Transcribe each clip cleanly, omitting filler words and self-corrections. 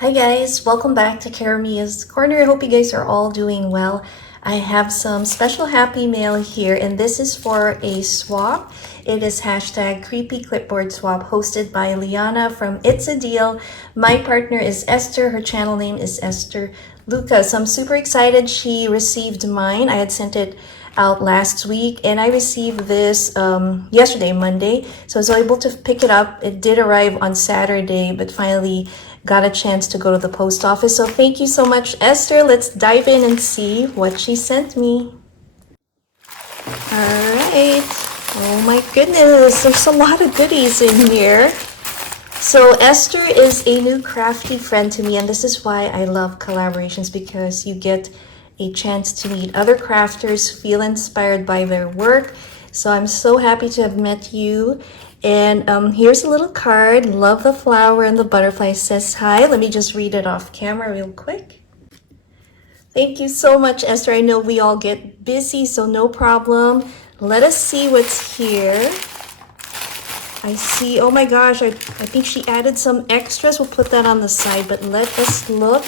Hi guys, welcome back to Mia's Corner. I hope you guys are all doing well. I have some special happy mail here, and this is for a swap. It is hashtag creepy clipboard swap hosted by Liana from It's a Deal. My partner is Esther. Her channel name is Esther Luka. So I'm super excited she received mine. I had sent it out last week and I received this yesterday, Monday. So I was able to pick it up. It did arrive on Saturday, but finally got a chance to go to the post office. So thank you so much, Esther. Let's dive in and see what she sent me. All right. Oh my goodness, there's a lot of goodies in here. So Esther is a new crafty friend to me, and this is why I love collaborations, because you get a chance to meet other crafters, feel inspired by their work. So I'm so happy to have met you. And here's a little card. Love the flower and the butterfly says hi. Let me just read it off camera real quick. Thank you so much, Esther. I know we all get busy, so no problem. Let us see what's here. I see, oh my gosh, I think she added some extras. We'll put that on the side, but let us look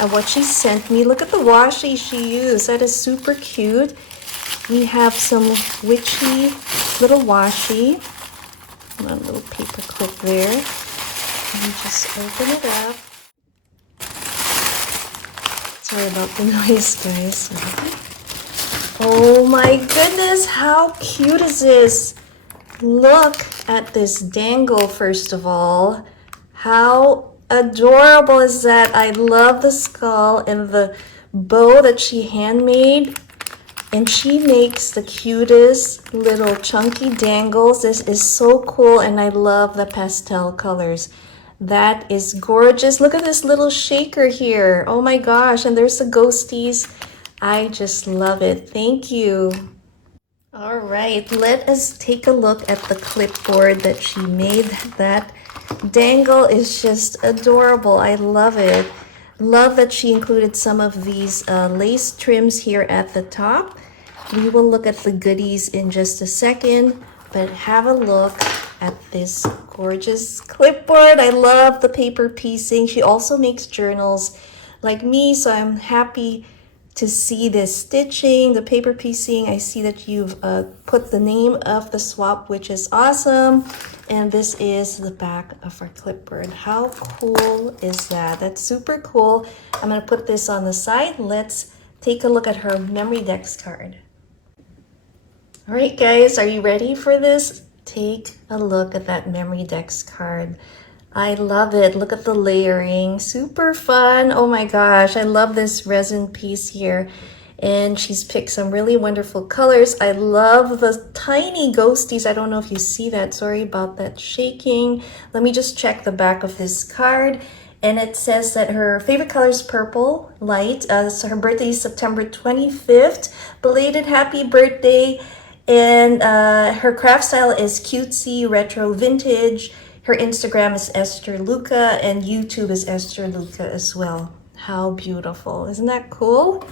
at what she sent me. Look at the washi she used. That is super cute. We have some witchy little washi. A little paper clip there. Let me just open it up. Sorry about the noise, guys. Oh my goodness, how cute is this? Look at this dangle, first of all. How adorable is that? I love the skull and the bow that she handmade. And she makes the cutest little chunky dangles. This is so cool, and I love the pastel colors. That is gorgeous. Look at this little shaker here. Oh my gosh, and there's the ghosties. I just love it. Thank you. All right, let us take a look at the clipboard that she made. That dangle is just adorable. I love it. Love that she included some of these lace trims here at the top. We will look at the goodies in just a second, but have a look at this gorgeous clipboard. I love the paper piecing. She also makes journals like me, so I'm happy to see this stitching, the paper piecing. I see that you've put the name of the swap, which is awesome. And this is the back of our clipboard. How cool is that? That's super cool. I'm gonna put this on the side. Let's take a look at her memory dex card. All right, guys, are you ready for this? Take a look at that memory dex card. I love it. Look at the layering. Super fun. Oh my gosh, I love this resin piece here. And she's picked some really wonderful colors. I love the tiny ghosties. I don't know if you see that. Sorry about that shaking. Let me just check the back of this card. And it says that her favorite color is purple, light. So her birthday is September 25th. Belated happy birthday. And her craft style is cutesy, retro, vintage. Her Instagram is Esther Luka, and YouTube is Esther Luka as well. How beautiful. Isn't that cool?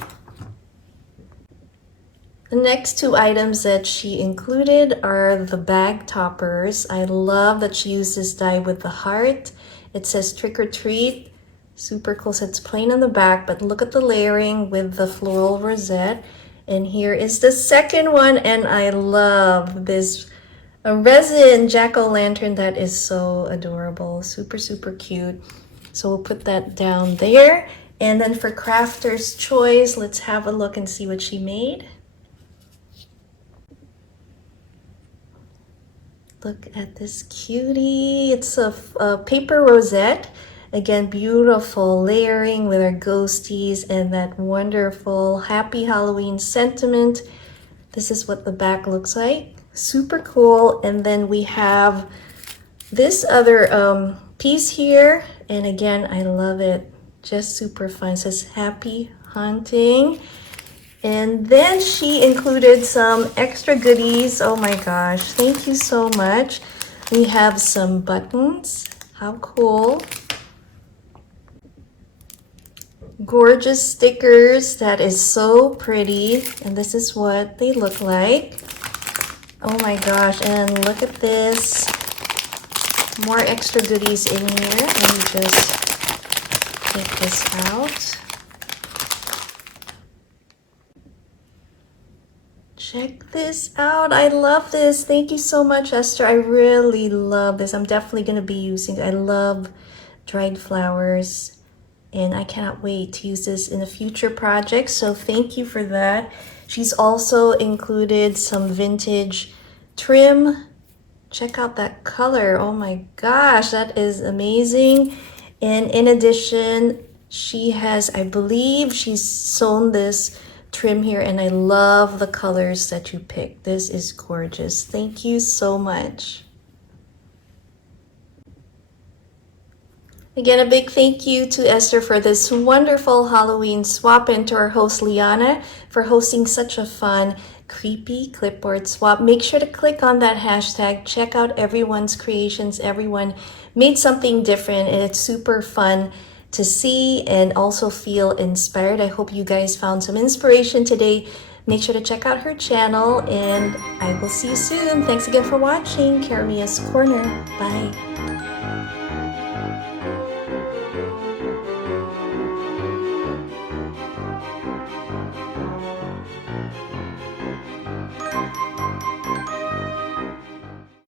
The next two items that she included are the bag toppers. I love that she used this die with the heart. It says trick or treat. Super cool. So it's plain on the back, but look at the layering with the floral rosette. And here is the second one, and I love this resin jack-o'-lantern. That is so adorable. Super, super cute. So we'll put that down there. And then for Crafter's Choice, let's have a look and see what she made. Look at this cutie. It's a paper rosette. Again, beautiful layering with our ghosties and that wonderful happy Halloween sentiment. This is what the back looks like. Super cool. And then we have this other piece here. And again, I love it. Just super fun. It says happy hunting. And then she included some extra goodies. Oh my gosh, thank you so much. We have some buttons. How cool. Gorgeous stickers. That is so pretty. And this is what they look like. Oh my gosh, and look at this. More extra goodies in here. Let me just take this out. Check this out. I love this. Thank you so much, Esther. I really love this. I'm definitely going to be using it. I love dried flowers, and I cannot wait to use this in a future project. So thank you for that. She's also included some vintage trim. Check out that color. Oh my gosh, that is amazing. And in addition, she has, I believe she's sewn this trim here, and I love the colors that you picked. This is gorgeous. Thank you so much. Again, a big thank you to Esther for this wonderful Halloween swap, and to our host Liana for hosting such a fun, creepy clipboard swap. Make sure to click on that hashtag. Check out everyone's creations. Everyone made something different, and it's super fun to see and also feel inspired. I hope you guys found some inspiration today. Make sure to check out her channel, and I will see you soon. Thanks again for watching Caramia's Corner. Bye.